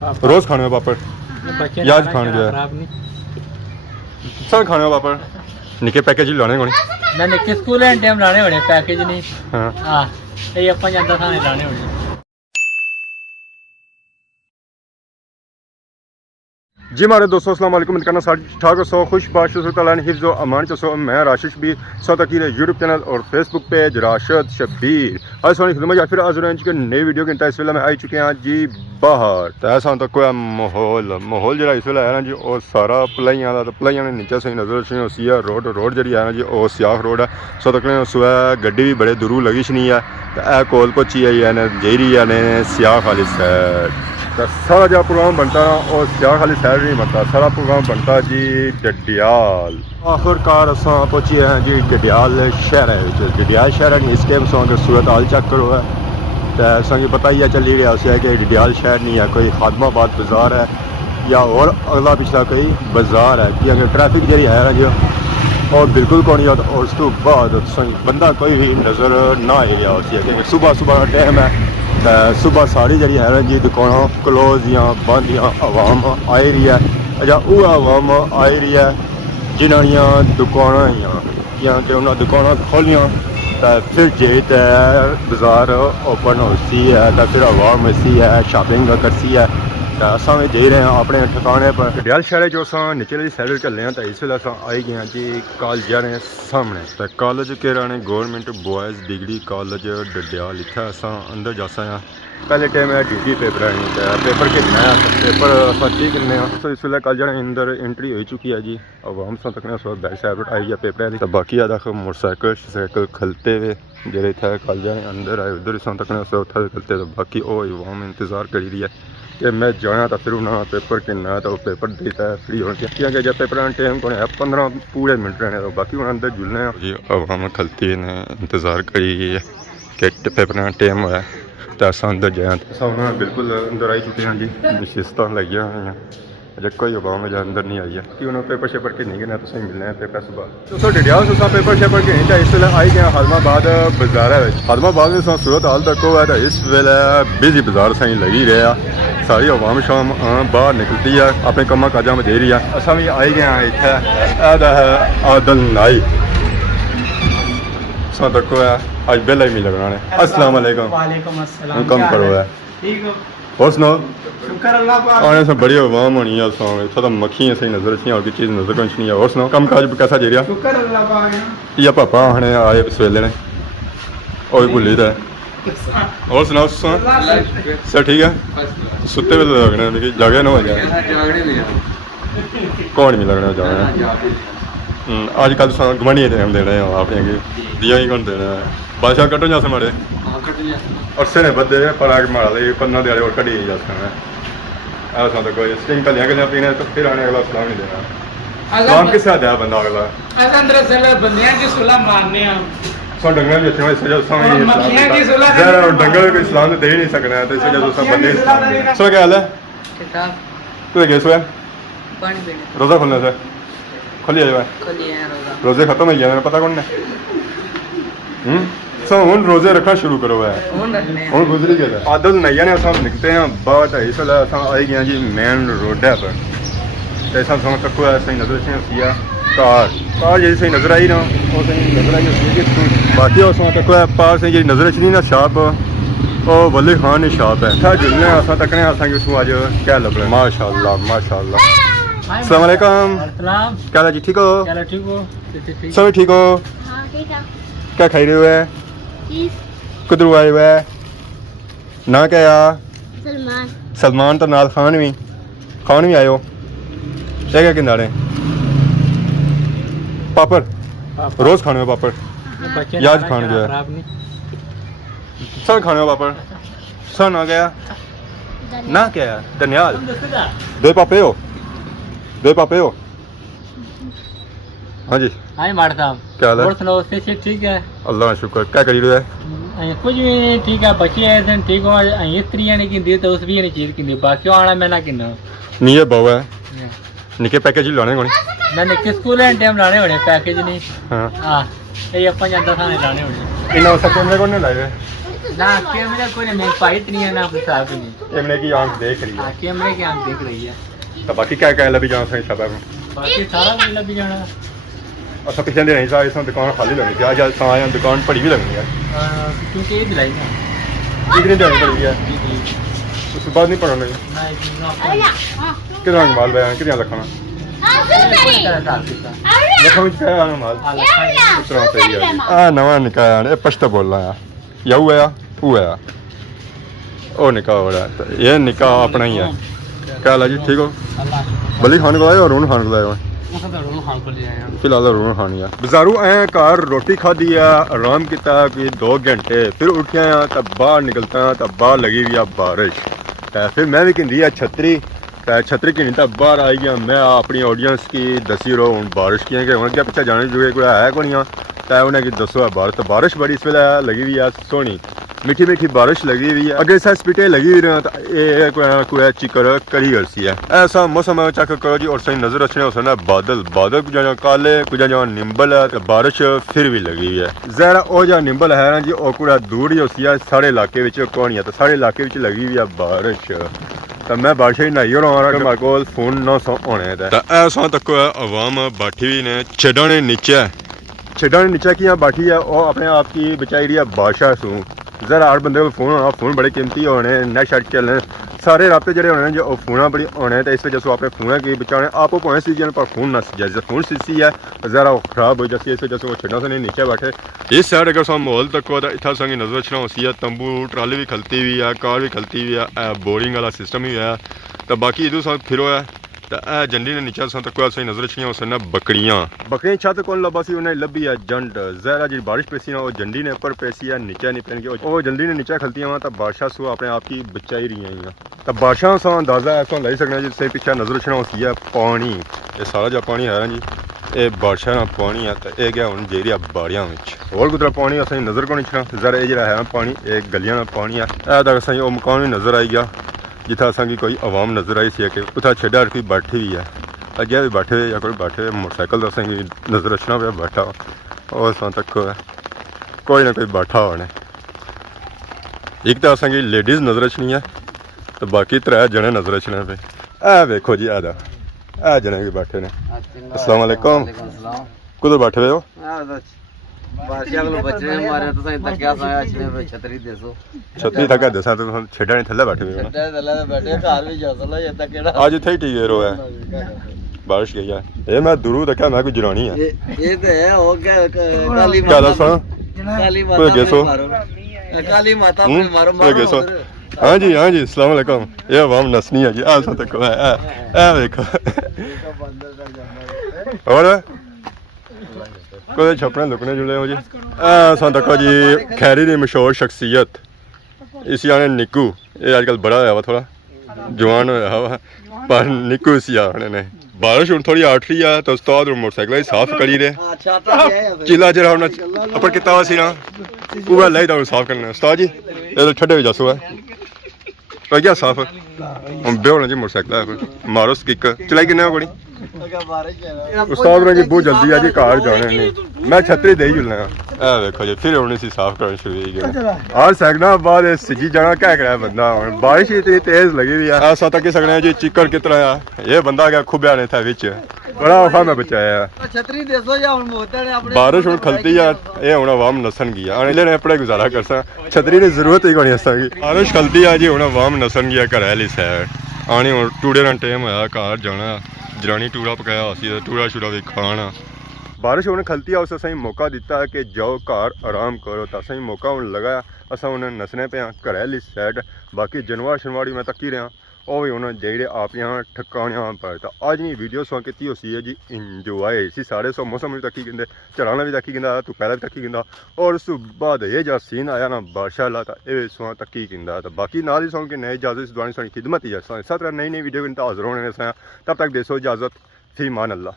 रोज खाने में पापड़ याद खाने जो है सब खाने में पापड़ निके पैकेज लाने होने ना निके स्कूल एंड टाइम लाने होने पैकेज नहीं हां हां ये अपन ਜਾਂਦਾ खाने लाने होने। जी हमारे दोस्तों अस्सलाम वालेकुम करना ठाक सो खुशबाश हिफ्ज़ो अमान चसो मैं राशिश भी साथ अकीर यूट्यूब चैनल और फेसबुक पेज राशिद शब्बीर आज सोनी खिदमत या फिर आज रेंज के नई वीडियो के इस वेले में आई चुके हैं जी बाहर तो ऐसा तो कोई माहौल जरा इस वेले है ना जी और सारा पलाइयां का तो पलाइयां ने नीचे से नजर सी है रोड जी है ना जी और सियाह रोड है सो तक सुबह गड्डी भी बड़े दूर लगी नहीं है तो यह कोल पहुंची आई है जेरी है सियाह वाली साइड तो सारा जो प्रोग्राम बनता है और सियाह खाली साइड नहीं बनता सारा प्रोग्राम बनता जी डडियाल आखिरकार अस पहुंची हैं जी डडियाल शहर डडियाल शहर इस टाइम सो अगर सूरत हाल चेक करो है तो असेंगी पता ही है चली रहा है कि डडियाल शहर नहीं है कोई खादमाबाद बाज़ार है या और अगला पिछला कोई बाज़ार है कि अगर ट्रैफिक जी है ना जो और बिल्कुल कौन और उस तो बाद बंदा कोई भी नज़र ना आ रहा क्योंकि सुबह का टाइम है सुबह सारी जी है जी दुकान क्लोज या बंद या आवाम आई रही है या वो आवाम आई रही है जिन्होंने दुकान या उन्होंने दुकान खोलियाँ तो फिर जे तो बाज़ार ओपन होती है तो फिर आवाम इसी है शॉपिंग करती है तो असा भी दे रहे हैं अपने ठिकाने पर डडियाल शहर जो अस निचली साइड चले हैं तो इस वे अस आई गए हैं जी कॉलेज ने सामने तो कॉलेज केरा ने government boys degree college Dadiyal इतना अस अंदर जासा हैं पहले टाइम है ड्यूटी पेपर आनी तो पेपर कितना है पेपर अस ठीक करने तो इस वे कॉलेज ने अंदर एंट्री हो चुकी है जी आवाम सो तक बैक साइड आई है पेपर तो बाकी अदा मोटरसाइकिल खलते हुए जेरे इतना कॉलेज ने अंदर आए उधर सो तक उतना खलते तो बाकी वो आवाम इंतज़ार करी रही है कि मैं जाना तो फिर उन्होंने पेपर किन्ना तो पेपर देता है फ्री हो क्योंकि जब पेपर टाइम को 15 पूरे मिनट रहने तो बाकी उन्होंने अंदर जुलने जी आवाम खलती ने इंतज़ार करी कि पेपर टाइम होया तो अस अंदर जाए तो बिल्कुल अंदर आई चुके हैं जी विशेषता लगी हुई हैं अजय कोई आवाम अंदर नहीं आई है कि उन्होंने पेपर शेपर के नहीं गिना तो मिलने हैं पेपर सुबह तो डडियाल से पेपर शेपर के नहीं इस वे आई गए खदमाबाद बाज़ार खदमाबाद में सूरत हाल तक हो है तो इस वेले बिजी बाज़ार सही लगी रहा सारी आवाम शाम बाहर निकलती है अपने कम्मा काजा में दे रही है असा भी आई गए हैं इतना है आदल नाई सो तक है अज बेला ही मिल लगना है अस्सलाम वालेकुम कम करो है और सुनाओ आने से बड़ी आवाम होनी है इतना तो मक्खियाँ सही नजर अच्छी और चीज़ नजर कुछ नहीं है और सुनाओ कम काज कैसा जे रहा या पापा आने आए इस वेले ने और भुली था और सुनाओ सर ठीक है सुते वेले लगने जागे ना हो जाए कौन नहीं लगना जाए अजकल गवांढियों टाइम देने अपने दिया ही कौन देना बादशाह कटो जा मारे अरसे ने बदे पर आगे मारा ले 15 दिहाड़े और कड़ी जा सकना ऐसा तो कोई स्टिंग का लिया पीने तो फिर आने अगला सलाम नहीं देना सलाम किस तरह दिया बंदा अगला अंदर से बंदियां की सुलह मारने सो डंगर भी अच्छे सजा समय मक्खियां की सुलह यार डंगर को इस्लाम तो दे ही नहीं सकना है तो इसलिए जो सब बंदे सो क्या हाल है किताब तू गए सो पानी पीने रोजा खोलने से खोली है रोजे खत्म हो गए पता कौन ने सो हूँ रोजे रखना शुरू करो है हूँ गुजरी गया आदल नैया ने अस निकलते हैं बात है इस वेले अस आई गए जी मेन रोड पर तो ऐसा समय तक सही नजर सिया कार जी सही नजर आई ना वो सही नजर आई बाकी उस तक पार से जी नजर च नहीं ना शॉप और वली खान की शॉप है था जुलने अस तकने अस अज क्या लग रहा माशाअल्लाह माशाअल्लाह अस्सलाम वालेकुम क्या हाल जी ठीक हो सब ठीक हो क्या खाई रहे हो है किधर आए हुए है ना क्या यार सलमान तो नाल खान भी आयो क्या क्या किनारे पापड़ रोज खाने में पापड़ याद खाने जो है सब खाने में पापड़ सब ना गया ना क्या धनियाल दो पापे हो हाँ जी हाय मारता क्या हाल है और सुनाओ से ठीक है अल्लाह शुक्र क्या करी रहे है कुछ भी नहीं ठीक है बच्चे ऐसे ठीक हो ये स्त्रियां नहीं किंदी तो उस भी नहीं चीज किंदी बाकी आना मैं ना किन्ना नहीं है बाव है निके पैकेज लाने होने ना निके स्कूल एंड टाइम लाने होने पैकेज नहीं हां ये अपन ਜਾਂਦਾ थाने लाने होने इना उस कैमरे को नहीं लाए ना कैमरे को नहीं फाइट नहीं है ना कुछ साहब नहीं। कैमरे की आंख देख रही है। हाँ कैमरे की आंख देख रही है। तो बाकी क्या क्या लभी जाना सही सब बाकी सारा मिल भी जाना। अच्छा पिछले दिन नहीं था इसमें दुकान खाली लगनी थी आज आया दुकान पड़ी भी लगनी है क्योंकि ये दिलाई ना कितनी देनी पड़ी है उसके बाद नहीं पढ़ना कितना माल बयान कितना लखना नवा निकाया पछता बोल रहा है या हुआ हुआ ओ निकाह हो रहा है ये निकाह अपना ही है क्या हाल है जी ठीक हो बली खान को लाए और रून खान को लाए फिलहाल रून खानी है बाजारू आए घर रोटी खाधी है आराम किया कि 2 घंटे फिर उठे तब बाहर निकलता तब बाहर लगी हुई बारिश फिर मैं भी कहती है छतरी छतरी की नहीं बाहर आई गया मैं अपनी ऑडियंस की दसी रो हूँ बारिश की क्या पिछले जाने जुड़े कोई है को नहीं तै उन्हें कि दसो है बारिश तो बारिश बड़ी इस वेले लगी हुई है सोहनी मीठी मीठी बारिश लगी हुई है अगर इस स्पीटे लगी हुई रहा तो ये चिकर करी करसी है ऐसा मौसम चेक करो जी और सही नजर रखने हो सकता बादल बादल कुछ काले कुछ निम्बल है तो बारिश फिर भी लगी हुई है जरा ओ जा निम्बल है ना जी और कुड़ा दूर ही होती है साढ़े इलाके कौन है तो साढ़े इलाके लगी हुई है बारिश तो मैं बारिश ही नहाई रहा मेरे को फोन ना होने ऐसा तक अवाम बैठी हुई ने छड़ाने नीचे की यहाँ बैठी है और अपने आप की बचाई रही है बादशाह सू जरा हर बंदे को फोन होना फोन बड़े कीमती होने नेट शट चलने सारे रास्ते जो होने जो फोन बड़ी होने तो इस वजह से अपने फोन की बचाने आप पहुँच सीजन पर फोन ना जैसे फोन सीसी है जरा वो खराब हो जाती है इस वजह से वो छड़ा से नहीं नीचे बैठे इस साइड अगर सो माहौल तक हो तो इतना संगी नजर रखना होती है तंबू ट्राली भी खलती हुई है कार भी खलती हुई है बोरिंग वाला सिस्टम भी है तो बाकी इधर सब फिरो है तो जंडी ने नीचे तक सही नजर रखियां उस बकरियां छत कौन लबा सी उन्हें लभी है जंड जहरा जी बारिश पैसी ना वो जंडी ने ऊपर पैसी है नीचे नहीं पहन के वो जल्दी ने नीचे खलती वहाँ तब बादशाह सो अपने आप की बचाई रही हैं तब बादशाह सो अंदाजा ऐसा लाई सकना जिससे पीछे नजर रखना होती है पानी ये सारा जो पानी है ना जी ये बादशाह ना पानी है तो यह गया हूँ जेरिया बाड़ियां और कुछ पानी असं नजर को नहीं छना जरा ये है पानी एक गलियां में पानी है असं वो मकान भी नजर आई गया जितना असा की कोई आवाम नजर आई सी कि उतना छड़ा कोई बैठी हुई है अगे भी बैठे या कोई बैठे मोटरसाइकिल तो असें नजर रखना पे बैठा और असा तक कोई ना कोई बैठा होने एक तो असा की लेडीज़ नजर रखनी है तो बाकी 3 जने नजर रखने पे वेखो जी आ जने भी बैठे ने अस्सलाम वालेकुम कुदर बैठे हुए हो छतरी तक दसा तो छड़ा नहीं थले बैठे हुए आज इथे ही ठीक रो है बारिश गई है ये मैं दूर तक मैं कोई जनानी है ये तो है हो गया क्या दसा कोई गेसो काली माता पे मारो गेसो हाँ जी अस्सलाम वालेकुम ये आवाम नसनी है जी आ तक है देखो और कोई छपने लुकने जुड़े हो जी तक जी खैरी की मशहूर शख्सियत इसी आने निक्कू ये अजकल बड़ा होया वा थोड़ा जवान होया वा पर निक्कू इसी आने ने बारिश हूँ थोड़ी आठ रही है तो उस्ताद मोटरसाइकिल साफ करी रहे चिल्ला जरा अपन कितना सी ना पूरा लाई था साफ करना उस्ताद जी ये तो छड़े भी जासो है पर क्या साफ हम बेहोना जी मोटरसाइकिल मारो स्किक चलाई किन्ने बड़ी उस्ताद ने बहुत जल्दी है जी घर जाने नहीं मैं छतरी दे ही जुलना देखो जी फिर उन्हें सी साफ करना शुरू हो गया हर सेकंड बाद सिजी जाना क्या कराया बंदा बारिश इतनी तेज लगी हुई है ऐसा तक सकने जी चिकन कितना है ये बंदा क्या खुबया नहीं था बिच बड़ा औखा मैं बचाया छतरी देसो या हुन मोहते ने अपने बारिश हुन खलती है ये हुन आवाम नसन गया अने ने अपने गुजारा कर सा छतरी की जरूरत ही कोनी असा की बारिश खलती है जी हुन आवाम नसन गया घर वाली साइड आनी हुन टूड़े ना टाइम होया घर जाना जरानी टूड़ा पकाया सी टूड़ा शूड़ा भी खाना बारिश उन्हें खलती है उस असें मौका दिता है कि जाओ घर आराम करो तो असें मौका उन्हें लगाया असा उन्हें नसने पे घर वाली साइड बाकी जनवार शनवाड़ी मैं तकी रहा वो भी उन्होंने जेड़े आप यहाँ ठिकाने पर तो अज नहीं वीडियो सौ की उसी है जी इंजॉय इसी साढ़े सौ मौसम भी तकी गिंदे चढ़ाना भी तकी गिंदा तू पहले भी तकी गिंदा और उस बाद ये जो सीन आया ना बादशाह ला तो ये सौ तकी गिंदा तो बाकी नाल ही सौ के नए इजाजत दुआनी सोनी खिदमत ही है इस तरह नई वीडियो के हाजिर होने तब तक देसो इजाजत फी मान अल्लाह।